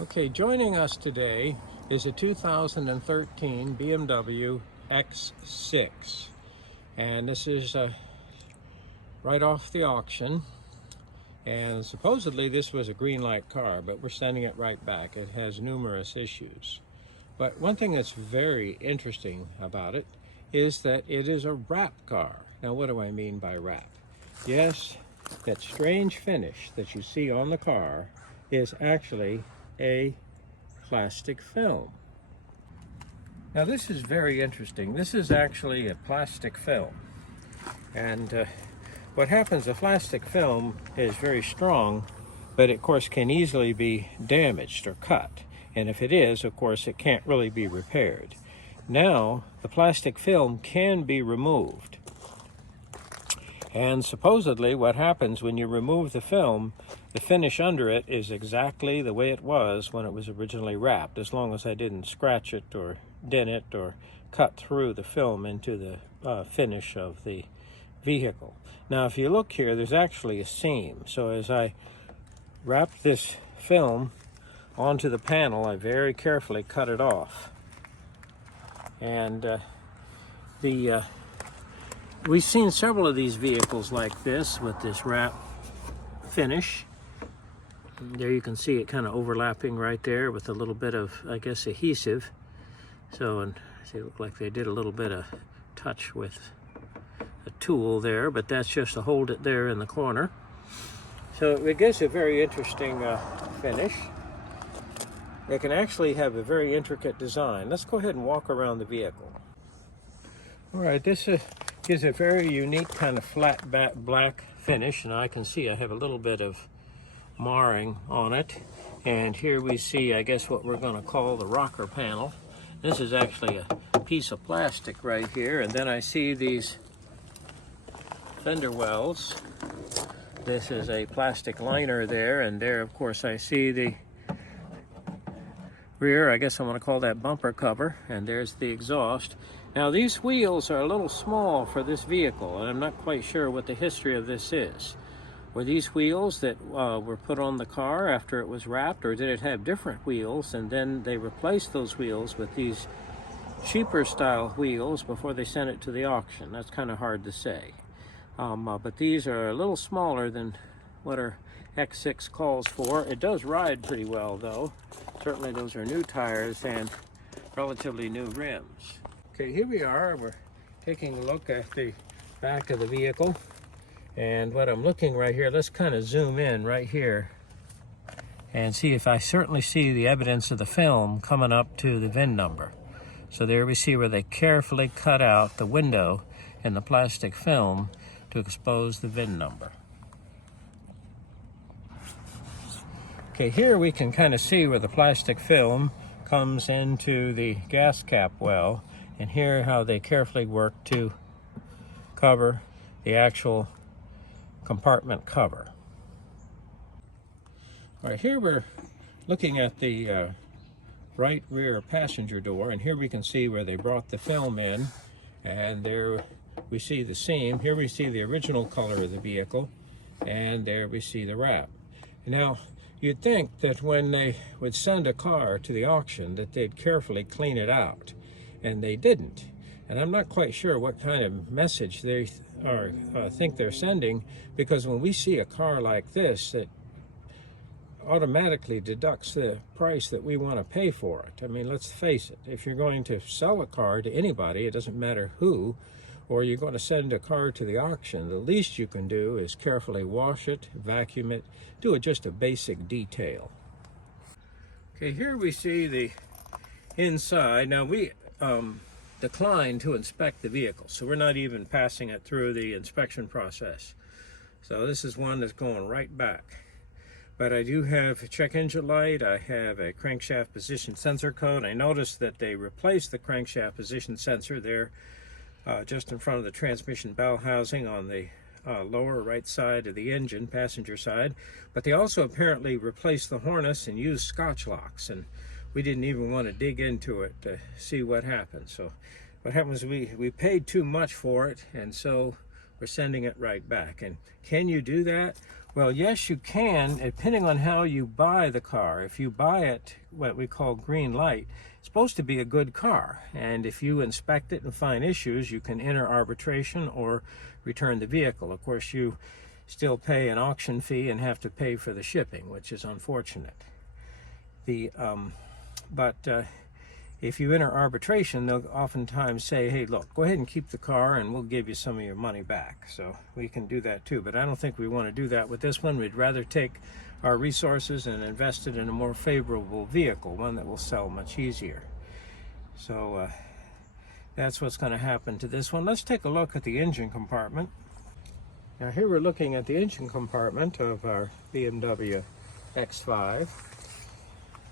Okay, joining us today is a 2013 BMW X6, and this is right off the auction, and supposedly this was a green light car, but we're sending it right back. It has numerous issues. But one thing that's very interesting about it is that it is a wrap car. Now, what do I mean by wrap? Yes, that strange finish that you see on the car is actually a plastic film. Now, this is very interesting. This is actually a plastic film, and what happens, the plastic film is very strong, but of course can easily be damaged or cut, and if it is, of course, it can't really be repaired. Now the plastic film can be removed, and supposedly what happens when you remove the film, the finish under it is exactly the way it was when it was originally wrapped, as long as I didn't scratch it or dent it or cut through the film into the finish of the vehicle. Now, if you look here, there's actually a seam. So as I wrap this film onto the panel, I very carefully cut it off. And we've seen several of these vehicles like this with this wrap finish. There you can see it kind of overlapping right there with a little bit of, I guess, adhesive. So, and see, it looked like they did a little bit of touch with a tool there, but that's just to hold it there in the corner. So it gives a very interesting finish. It can actually have a very intricate design. Let's go ahead and walk around the vehicle. All right, this gives a very unique kind of flat black finish, and I can see I have a little bit of marring on it. And here we see, I guess, what we're going to call the rocker panel. This is actually a piece of plastic right here, and then I see these fender wells. This is a plastic liner there, and there, of course, I see the rear, I guess I want to call that bumper cover, and there's the exhaust. Now, these wheels are a little small for this vehicle, and I'm not quite sure what the history of this is. Were these wheels that were put on the car after it was wrapped, or did it have different wheels, and then they replaced those wheels with these cheaper style wheels before they sent it to the auction? That's kind of hard to say. But these are a little smaller than what our X6 calls for. It does ride pretty well, though. Certainly those are new tires and relatively new rims. Okay, here we are. We're taking a look at the back of the vehicle. And what I'm looking right here, let's kind of zoom in right here and see if I certainly see the evidence of the film coming up to the VIN number. So there we see where they carefully cut out the window in the plastic film to expose the VIN number. Okay, here we can kind of see where the plastic film comes into the gas cap well, and here how they carefully work to cover the actual compartment cover. All right, here we're looking at the right rear passenger door, and here we can see where they brought the film in, and there we see the seam. Here we see the original color of the vehicle, and there we see the wrap. Now, you'd think that when they would send a car to the auction that they'd carefully clean it out, and they didn't. And I'm not quite sure what kind of message they think they're sending, because when we see a car like this, it automatically deducts the price that we want to pay for it. I mean, let's face it, if you're going to sell a car to anybody, it doesn't matter who, or you're going to send a car to the auction, the least you can do is carefully wash it, vacuum it, do just a basic detail. Okay, here we see the inside. Now, we declined to inspect the vehicle, so we're not even passing it through the inspection process. So this is one that's going right back. But I do have a check engine light, I have a crankshaft position sensor code. I noticed that they replaced the crankshaft position sensor there just in front of the transmission bell housing on the lower right side of the engine, passenger side. But they also apparently replaced the harness and used Scotch locks, and we didn't even want to dig into it to see what happened. So what happens, we paid too much for it, and so we're sending it right back. And can you do that? Well, yes, you can, depending on how you buy the car. If you buy it, what we call green light, it's supposed to be a good car. And if you inspect it and find issues, you can enter arbitration or return the vehicle. Of course, you still pay an auction fee and have to pay for the shipping, which is unfortunate. If you enter arbitration, they'll oftentimes say, hey, look, go ahead and keep the car and we'll give you some of your money back. So we can do that too, but I don't think we want to do that with this one. We'd rather take our resources and invest it in a more favorable vehicle, one that will sell much easier. So that's what's going to happen to this one. Let's take a look at the engine compartment. Now here we're looking at the engine compartment of our BMW X5.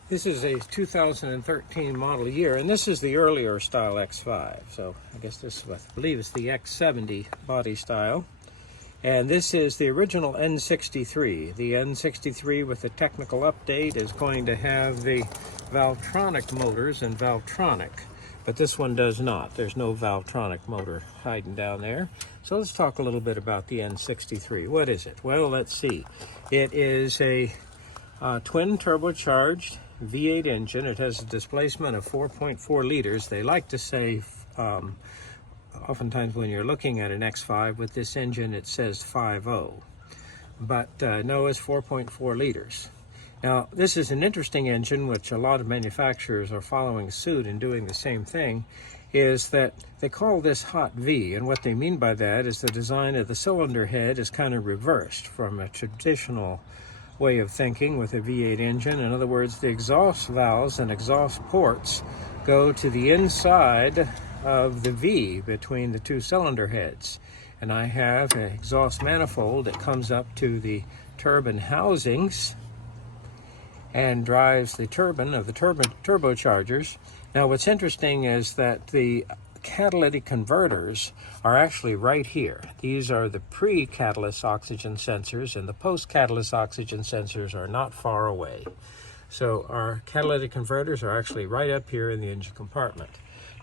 This is a 2013 model year, and this is the earlier style X5. So I guess this, I believe, is the X70 body style. And this is the original N63. The N63 with the technical update is going to have the Valvetronic motors and Valvetronic, but this one does not. There's no Valvetronic motor hiding down there. So let's talk a little bit about the N63. What is it? Well, let's see. It is a twin turbocharged V8 engine. It has a displacement of 4.4 liters. They like to say, oftentimes when you're looking at an X5 with this engine, it says 5.0. But no, it's 4.4 liters. Now, this is an interesting engine, which a lot of manufacturers are following suit and doing the same thing, is that they call this hot V, and what they mean by that is the design of the cylinder head is kind of reversed from a traditional way of thinking with a V8 engine. In other words, the exhaust valves and exhaust ports go to the inside of the V between the two cylinder heads. And I have an exhaust manifold that comes up to the turbine housings and drives the turbine of the turbochargers. Now what's interesting is that the catalytic converters are actually right here. These are the pre-catalyst oxygen sensors, and the post-catalyst oxygen sensors are not far away. So our catalytic converters are actually right up here in the engine compartment.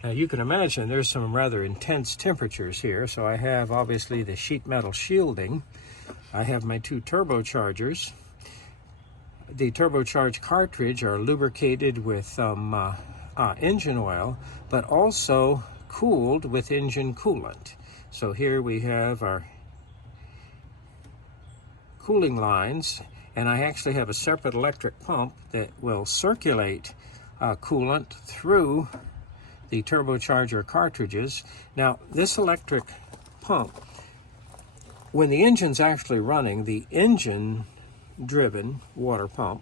Now you can imagine there's some rather intense temperatures here. So I have obviously the sheet metal shielding. I have my two turbochargers. The turbocharged cartridge are lubricated with engine oil, but also cooled with engine coolant. So here we have our cooling lines, and I actually have a separate electric pump that will circulate coolant through the turbocharger cartridges. Now this electric pump, when the engine's actually running, the engine-driven water pump,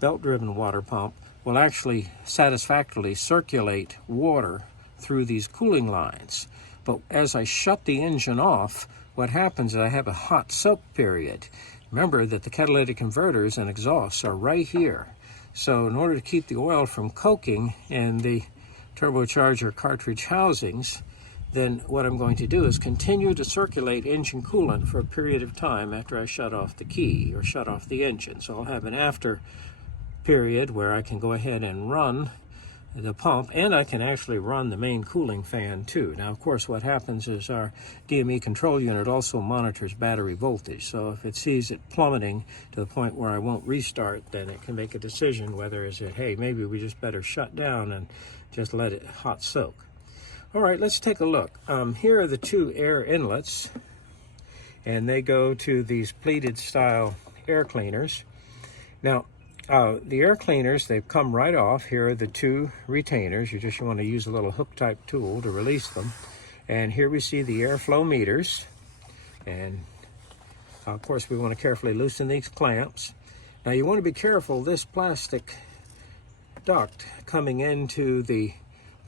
belt-driven water pump, will actually satisfactorily circulate water through these cooling lines. But as I shut the engine off, what happens is I have a hot soak period. Remember that the catalytic converters and exhausts are right here. So in order to keep the oil from coking in the turbocharger cartridge housings, then what I'm going to do is continue to circulate engine coolant for a period of time after I shut off the key or shut off the engine. So I'll have an after period where I can go ahead and run the pump, and I can actually run the main cooling fan too. Now, of course, what happens is our DME control unit also monitors battery voltage. So if it sees it plummeting to the point where I won't restart, then it can make a decision whether is it, hey, maybe we just better shut down and just let it hot soak. All right, let's take a look. Here are the two air inlets, and they go to these pleated style air cleaners. Now, the air cleaners, they've come right off. Here are the two retainers. You want to use a little hook type tool to release them. And here we see the airflow meters. And of course we want to carefully loosen these clamps. Now you want to be careful, this plastic duct coming into the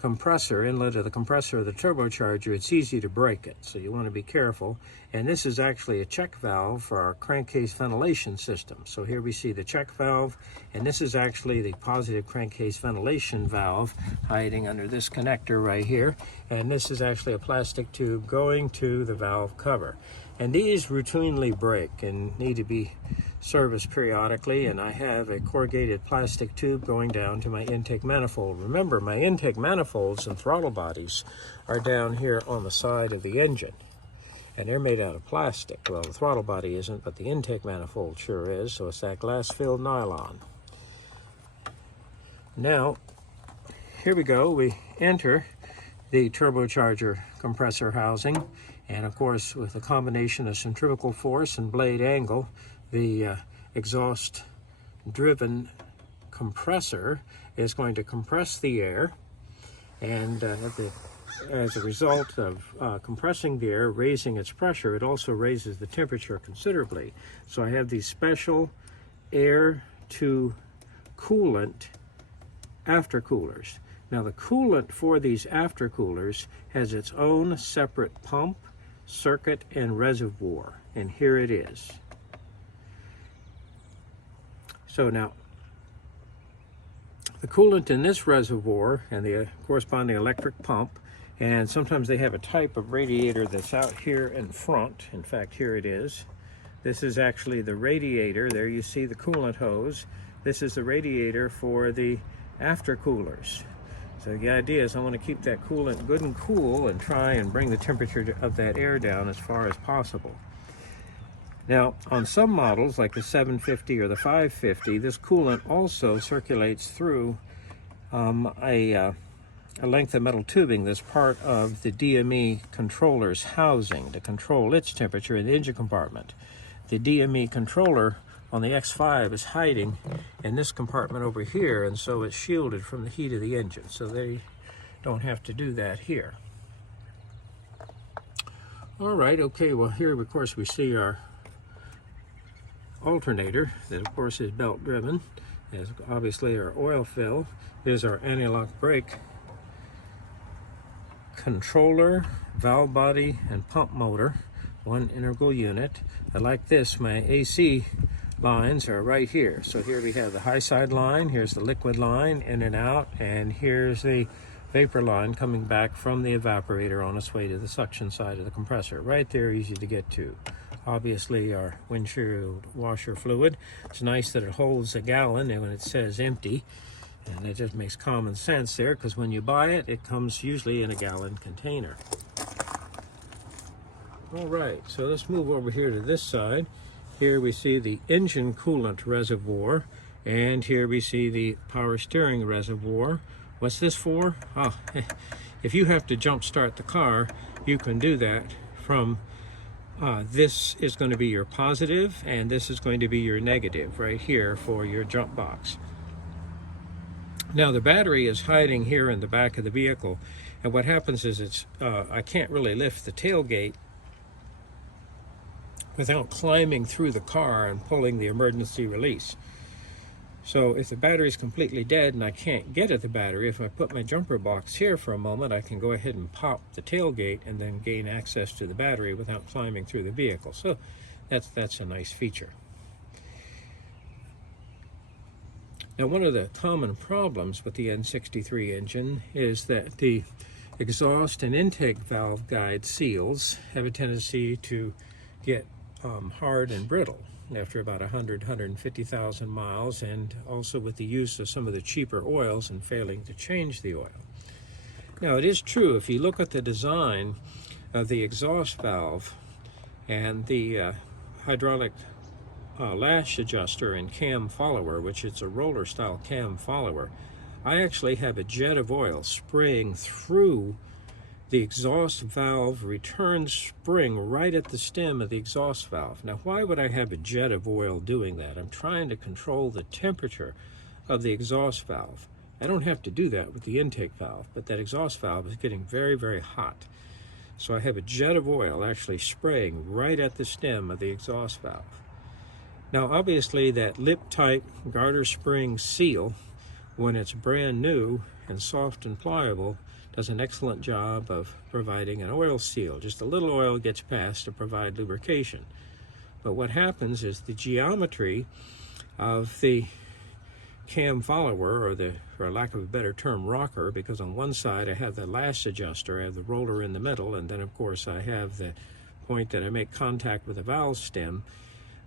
compressor, inlet of the compressor of the turbocharger, it's easy to break it, so you want to be careful. And this is actually a check valve for our crankcase ventilation system. So here we see the check valve, and this is actually the positive crankcase ventilation valve hiding under this connector right here. And this is actually a plastic tube going to the valve cover. And these routinely break and need to be serviced periodically, and I have a corrugated plastic tube going down to my intake manifold. Remember, my intake manifolds and throttle bodies are down here on the side of the engine. and they're made out of plastic. Well, the throttle body isn't, but the intake manifold sure is, so it's that glass-filled nylon. Now, here we go. We enter the turbocharger compressor housing, and of course, with a combination of centrifugal force and blade angle, the exhaust-driven compressor is going to compress the air, and as a result of compressing the air, raising its pressure, it also raises the temperature considerably. So I have these special air to coolant aftercoolers. Now the coolant for these aftercoolers has its own separate pump, circuit, and reservoir, and here it is. So now, the coolant in this reservoir and the corresponding electric pump, and sometimes they have a type of radiator that's out here in front. In fact, here it is. This is actually the radiator. There you see the coolant hose. This is the radiator for the aftercoolers. So the idea is I want to keep that coolant good and cool and try and bring the temperature of that air down as far as possible. Now, on some models, like the 750 or the 550, this coolant also circulates through a length of metal tubing that's part of the DME controller's housing to control its temperature in the engine compartment. The DME controller on the X5 is hiding in this compartment over here, and so it's shielded from the heat of the engine, so they don't have to do that here. All right, okay, well here, of course, we see our alternator that, of course, is belt driven. There's obviously our oil fill. There's our anti-lock brake controller, valve body, and pump motor, one integral unit. I like this, my AC lines are right here. So here we have the high side line, here's the liquid line in and out, and here's the vapor line coming back from the evaporator on its way to the suction side of the compressor. Right there, easy to get to. Obviously our windshield washer fluid. It's nice that it holds a gallon and when it says empty, and it just makes common sense there, because when you buy it, it comes usually in a gallon container. All right, so let's move over here to this side. Here we see the engine coolant reservoir, and here we see the power steering reservoir. What's this for? Oh, if you have to jump start the car, you can do that from this is going to be your positive, and this is going to be your negative right here for your jump box. Now the battery is hiding here in the back of the vehicle, and what happens is I can't really lift the tailgate without climbing through the car and pulling the emergency release. So if the battery is completely dead and I can't get at the battery, if I put my jumper box here for a moment, I can go ahead and pop the tailgate and then gain access to the battery without climbing through the vehicle. So that's a nice feature. Now, one of the common problems with the N63 engine is that the exhaust and intake valve guide seals have a tendency to get hard and brittle after about 150,000 miles, and also with the use of some of the cheaper oils and failing to change the oil. Now, it is true, if you look at the design of the exhaust valve and the hydraulic lash adjuster and cam follower, which is a roller style cam follower, I actually have a jet of oil spraying through the exhaust valve return spring right at the stem of the exhaust valve. Now, why would I have a jet of oil doing that? I'm trying to control the temperature of the exhaust valve. I don't have to do that with the intake valve, but that exhaust valve is getting very, very hot. So I have a jet of oil actually spraying right at the stem of the exhaust valve. Now, obviously, that lip-type garter spring seal, when it's brand new and soft and pliable, does an excellent job of providing an oil seal. Just a little oil gets past to provide lubrication. But what happens is the geometry of the cam follower, or for lack of a better term, rocker, because on one side I have the lash adjuster, I have the roller in the middle, and then of course I have the point that I make contact with the valve stem.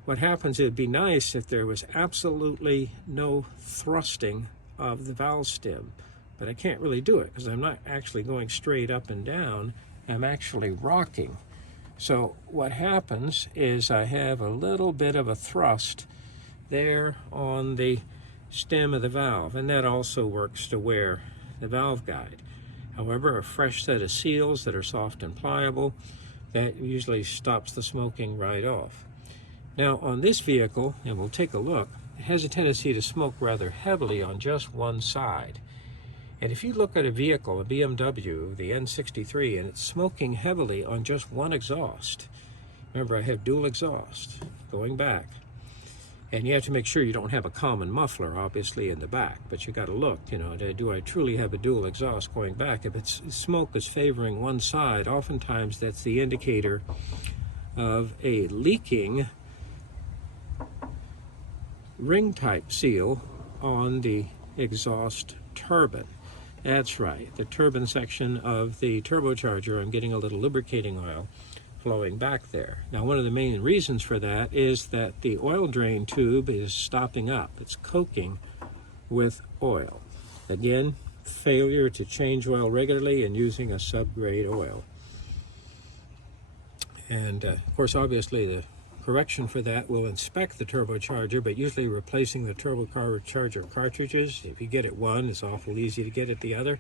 What happens, it would be nice if there was absolutely no thrusting of the valve stem, but I can't really do it because I'm not actually going straight up and down, I'm actually rocking. So what happens is I have a little bit of a thrust there on the stem of the valve, and that also works to wear the valve guide. However, a fresh set of seals that are soft and pliable, that usually stops the smoking right off. Now on this vehicle, and we'll take a look, it has a tendency to smoke rather heavily on just one side. And if you look at a vehicle, a BMW, the N63, and it's smoking heavily on just one exhaust, remember I have dual exhaust going back, and you have to make sure you don't have a common muffler obviously in the back, but you got to look, you know, do I truly have a dual exhaust going back? If it's smoke is favoring one side, oftentimes that's the indicator of a leaking ring type seal on the exhaust turbine. That's right, the turbine section of the turbocharger. I'm getting a little lubricating oil flowing back there. Now one of the main reasons for that is that the oil drain tube is stopping up. It's coking with oil. Again, failure to change oil regularly and using a subgrade oil. And of course, obviously the correction for that will inspect the turbocharger, but usually replacing the turbocharger cartridges, if you get it one, it's awful easy to get it the other.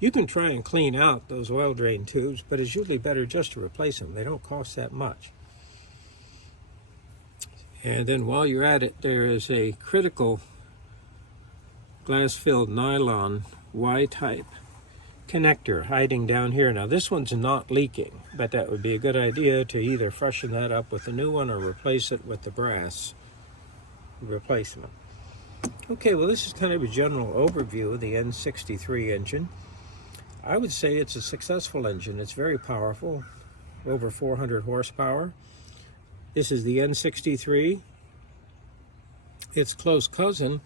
You can try and clean out those oil drain tubes, but it's usually better just to replace them. They don't cost that much. And then while you're at it, there is a critical glass-filled nylon Y-type connector hiding down here. Now this one's not leaking, but that would be a good idea to either freshen that up with a new one or replace it with the brass replacement. Okay, well this is kind of a general overview of the N63 engine. I would say it's a successful engine. It's very powerful, over 400 horsepower. This is the N63. Its close cousin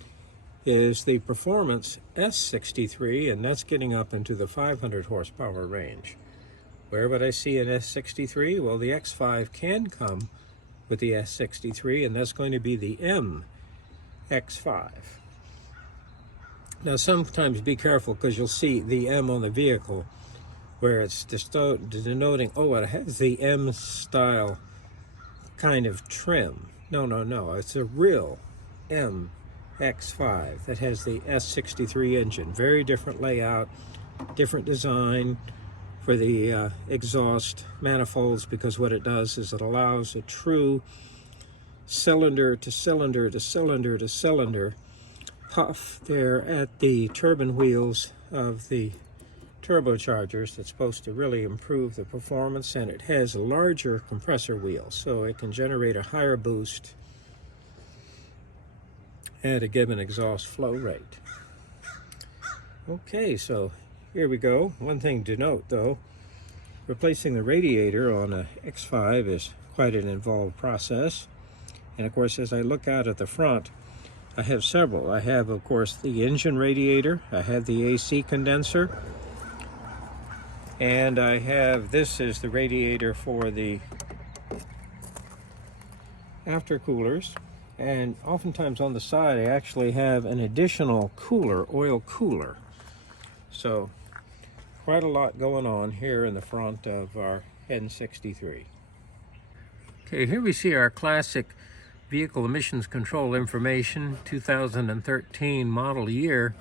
is the Performance S63, and that's getting up into the 500 horsepower range. Where would I see an S63? Well, the X5 can come with the S63, and that's going to be the MX5. Now sometimes be careful, because you'll see the M on the vehicle where it's denoting, oh, it has the M style kind of trim. No, it's a real MX5 that has the S63 engine. Very different layout, different design for the exhaust manifolds, because what it does is it allows a true cylinder to cylinder to cylinder to cylinder puff there at the turbine wheels of the turbochargers. That's supposed to really improve the performance, and it has larger compressor wheels, so it can generate a higher boost at a given exhaust flow rate. Okay, so here we go. One thing to note though, replacing the radiator on a X5 is quite an involved process. And of course, as I look out at the front, I have several. I have, of course, the engine radiator. I have the AC condenser. And I have, this is the radiator for the aftercoolers. And oftentimes on the side, I actually have an additional cooler, oil cooler. So quite a lot going on here in the front of our N63. Okay, here we see our classic vehicle emissions control information, 2013 model year.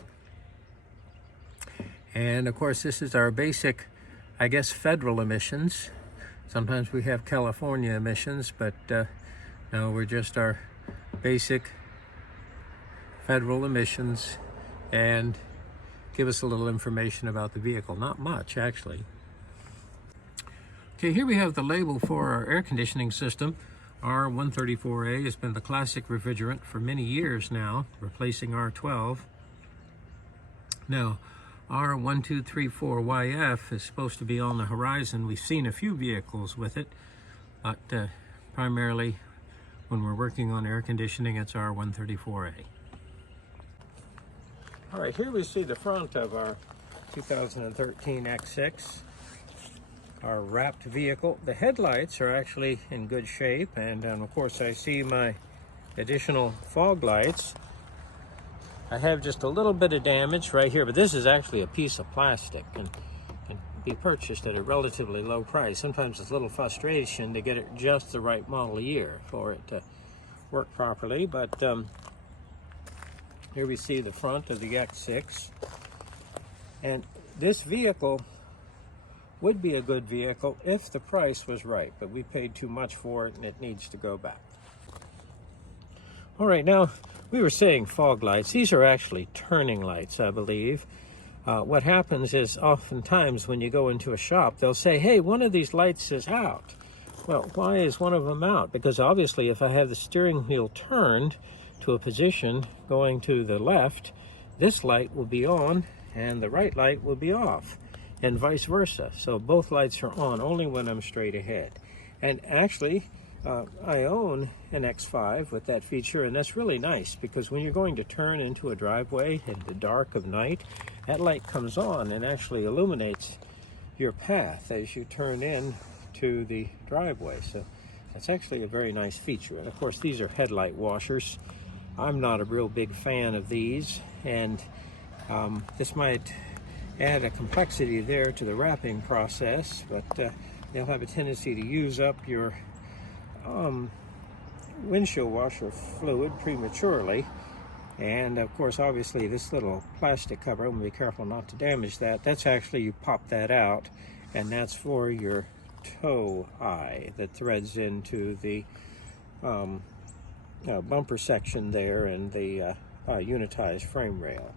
And of course, this is our basic, I guess, federal emissions. Sometimes we have California emissions, but no, we're just our basic federal emissions, and give us a little information about the vehicle. Not much, actually. Okay, here we have the label for our air conditioning system. R134A has been the classic refrigerant for many years now, replacing R12. Now, R1234YF is supposed to be on the horizon. We've seen a few vehicles with it, but primarily when we're working on air conditioning, it's R134A. All right, here we see the front of our 2013 X6. Our wrapped vehicle. The headlights are actually in good shape, and of course I see my additional fog lights. I have just a little bit of damage right here, but this is actually a piece of plastic, and be purchased at a relatively low price. Sometimes it's a little frustration to get it just the right model year for it to work properly, but here we see the front of the X6, and this vehicle would be a good vehicle if the price was right, but we paid too much for it and it needs to go back. All right, now we were saying fog lights. These are actually turning lights, I believe. What happens is oftentimes when you go into a shop, they'll say, hey, one of these lights is out. Well, why is one of them out? Because obviously if I have the steering wheel turned to a position going to the left, this light will be on and the right light will be off, and vice versa. So both lights are on only when I'm straight ahead. And actually, I own an X5 with that feature, and that's really nice because when you're going to turn into a driveway in the dark of night, that light comes on and actually illuminates your path as you turn in to the driveway. So that's actually a very nice feature. And of course, these are headlight washers. I'm not a real big fan of these, and this might add a complexity there to the wrapping process, but they'll have a tendency to use up your windshield washer fluid prematurely. And of course, obviously, this little plastic cover, I'm going to be careful not to damage that. That's actually, you pop that out, and that's for your tow eye that threads into the bumper section there and the unitized frame rail.